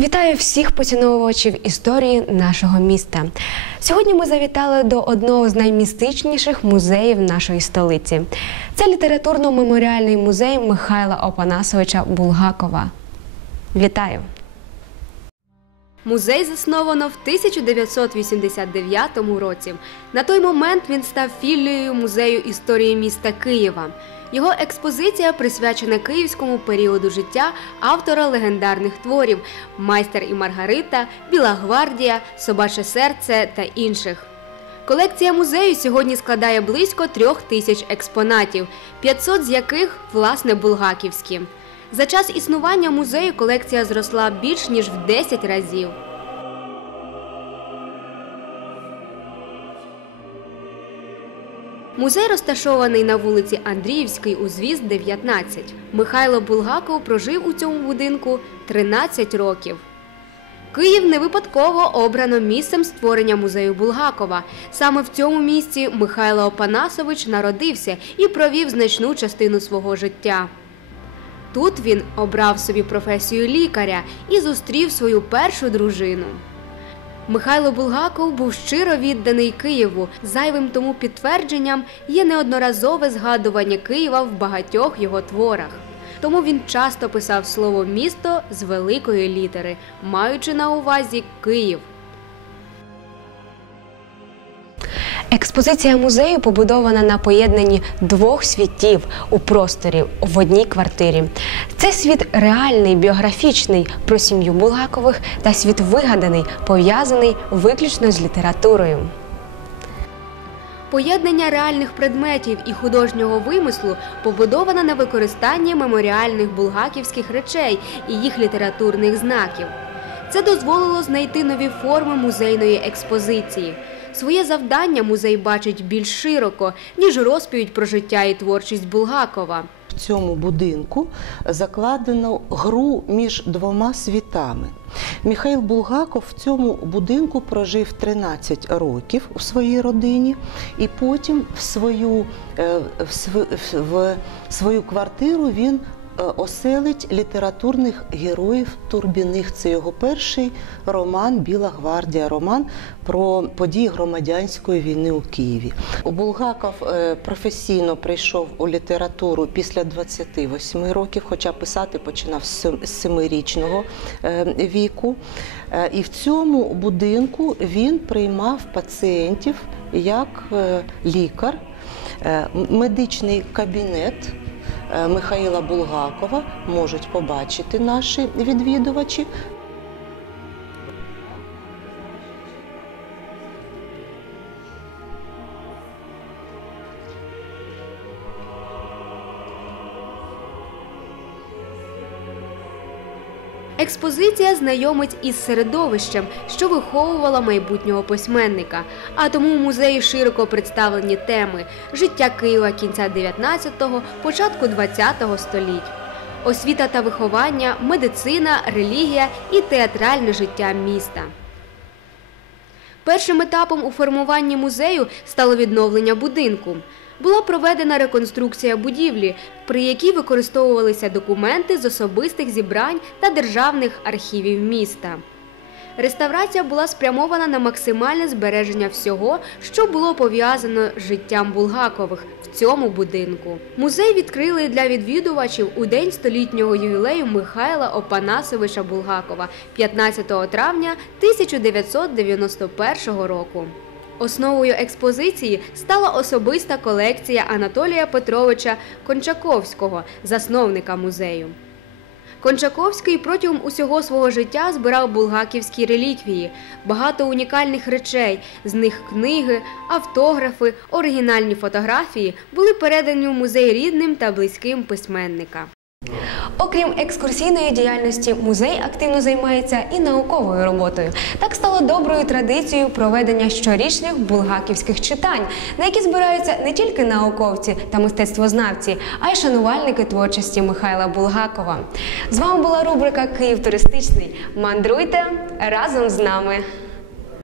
Вітаю всіх поціновувачів історії нашого міста. Сьогодні ми завітали до одного з наймістичніших музеїв нашої столиці. Це літературно-меморіальний музей Михайла Опанасовича Булгакова. Вітаю! Музей засновано в 1989 році. На той момент він став філією музею історії міста Києва. Його експозиція присвячена київському періоду життя автора легендарних творів Майстер і Маргарита, Біла гвардія, Собаче серце та інших. Колекція музею сьогодні складає близько трьох тисяч експонатів, 500 з яких власне булгаківські. За час існування музею колекція зросла більш ніж в 10 разів. Музей розташований на вулиці Андріївській, узвіз 19. Михайло Булгаков прожив у цьому будинку 13 років. Київ не випадково обрано місцем створення музею Булгакова. Саме в цьому місці Михайло Опанасович народився і провів значну частину свого життя. Тут він обрав собі професію лікаря і зустрів свою першу дружину. Михайло Булгаков був щиро відданий Києву. Зайвим тому підтвердженням є неодноразове згадування Києва в багатьох його творах. Тому він часто писав слово місто з великої літери, маючи на увазі Київ. Експозиція музею побудована на поєднанні двох світів у просторі в одній квартирі. Це світ реальний, біографічний про сім'ю Булгакових та світ вигаданий, пов'язаний виключно з літературою. Поєднання реальних предметів і художнього вимислу побудоване на використанні меморіальних булгаківських речей і їх літературних знаків. Це дозволило знайти нові форми музейної експозиції. Своє завдання музей бачить більш широко, ніж розповідь про життя і творчість Булгакова. В цьому будинку закладено гру між двома світами. Михайло Булгаков в цьому будинку прожив 13 років у своїй родині, і потім в свою, е, в свою квартиру він оселить літературних героїв Турбіних. Це його перший роман Біла гвардія, роман про події громадянської війни у Києві. Булгаков е, професійно прийшов у літературу після 28 років, хоча писати починав з сем- з семирічного е, віку. Е, І в цьому будинку він приймав пацієнтів як е, лікар, Е, медичний кабінет. Е, Михаїла Булгакова можуть побачити наші відвідувачі. Експозиція знайомить із середовищем, що виховувала майбутнього письменника. А тому в музеї широко представлені теми життя Києва кінця 19-го, початку 20-го століть. Освіта та виховання, медицина, релігія і театральне життя міста. Першим етапом у формуванні музею стало відновлення будинку. Була проведена реконструкція будівлі, при якій використовувалися документи з особистих зібрань та державних архівів міста. Реставрація була спрямована на максимальне збереження всього, що було пов'язано з життям Булгакових в цьому будинку. Музей відкрили для відвідувачів у день столітнього ювілею Михайла Опанасовича Булгакова 15 травня 1991 року. Основою експозиції стала особиста колекція Анатолія Петровича Кончаковського, засновника музею. Кончаковський протягом усього свого життя збирав булгаківські реліквії, багато унікальних речей, з них книги, автографи, оригінальні фотографії були передані в музей рідним та близьким письменника. Окрім екскурсійної діяльності, музей активно займається і науковою роботою. Так стало доброю традицією проведення щорічних булгаківських читань, на які збираються не тільки науковці та мистецтвознавці, а й шанувальники творчості Михайла Булгакова. З вами була рубрика Київ туристичний. Мандруйте разом з нами.